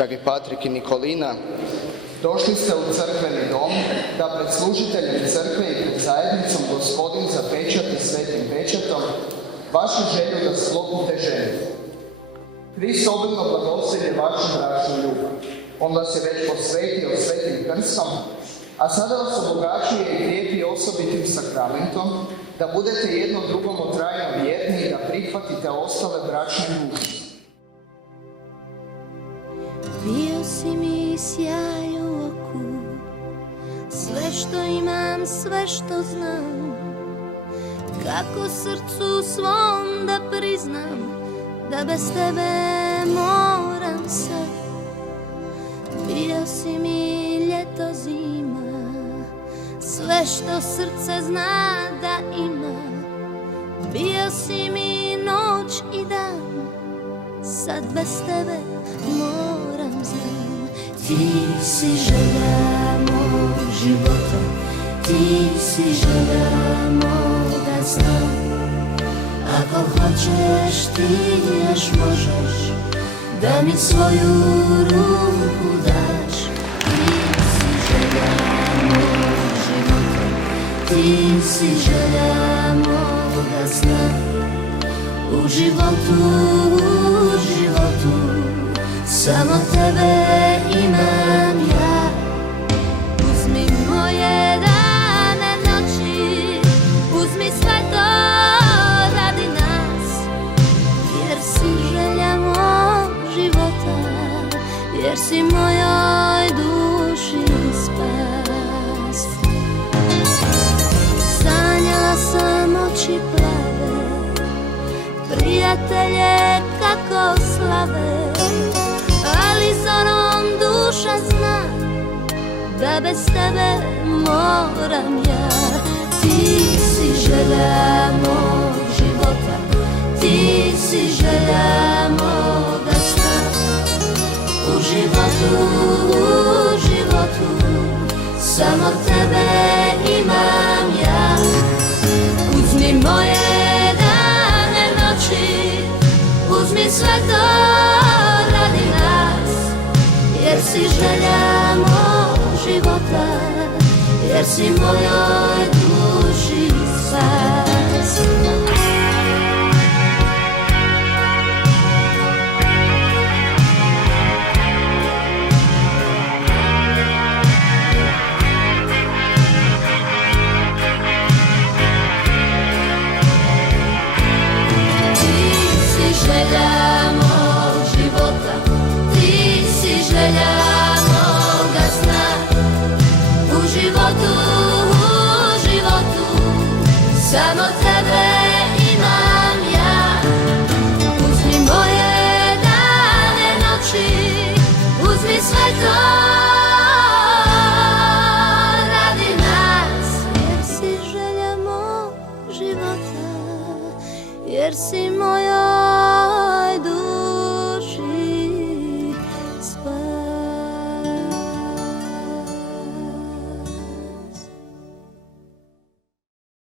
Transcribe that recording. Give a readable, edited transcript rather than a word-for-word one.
dragi Patrik i Nikolina, došli ste u crkveni dom da pred služiteljem crkve i pred zajednicom Gospodin zapečati svetim pečatom vašu želju da sklopite ženitbu. Krist obilno blagoslovlje vašu bračnu ljubav. On vas je već posvetio svetim krstom, a sada vas obogaćuje i krijepi osobitim sakramentom, da budete jedno drugomu trajno vjerni i da prihvatite ostale bračne dužnosti. Bio si mi sjaj u oku, sve što imam, sve što znam, kako srcu svom da priznam, da bez tebe moram sad. Bio si mi ljeto, zima, sve što srce zna da ima. Bio si mi noć i dan, sad bez tebe moram znam. Ti si želja mog života, ti si želja moga sna. Ako hoćeš ti još možeš da mi svoju ruku daš. Ti si želja mog života, ti si želja moga sna. U životu, samo tebe imam ja. Uzmi moje dane, noći, uzmi sve to radi nas, jer si želja mog života, jer si mojoj duši spas. Sanjala sam oči plave, prijatelje kako slave, ali zorom duša zna da bez tebe moram ja. Ti si želja mog života, ti si želja moga sna. U životu, samo tebe imam ja. Uzmi moje dane, noći, uzmi sve to radi nas, jer si želja mog života, jer si mojoj duši spas. Želja mog života, ti si želja moga sna. U životu, samo tebe imam ja. Uzmi moje dane, noći, uzmi sve to radi nas, jer si želja mog života, jer si moja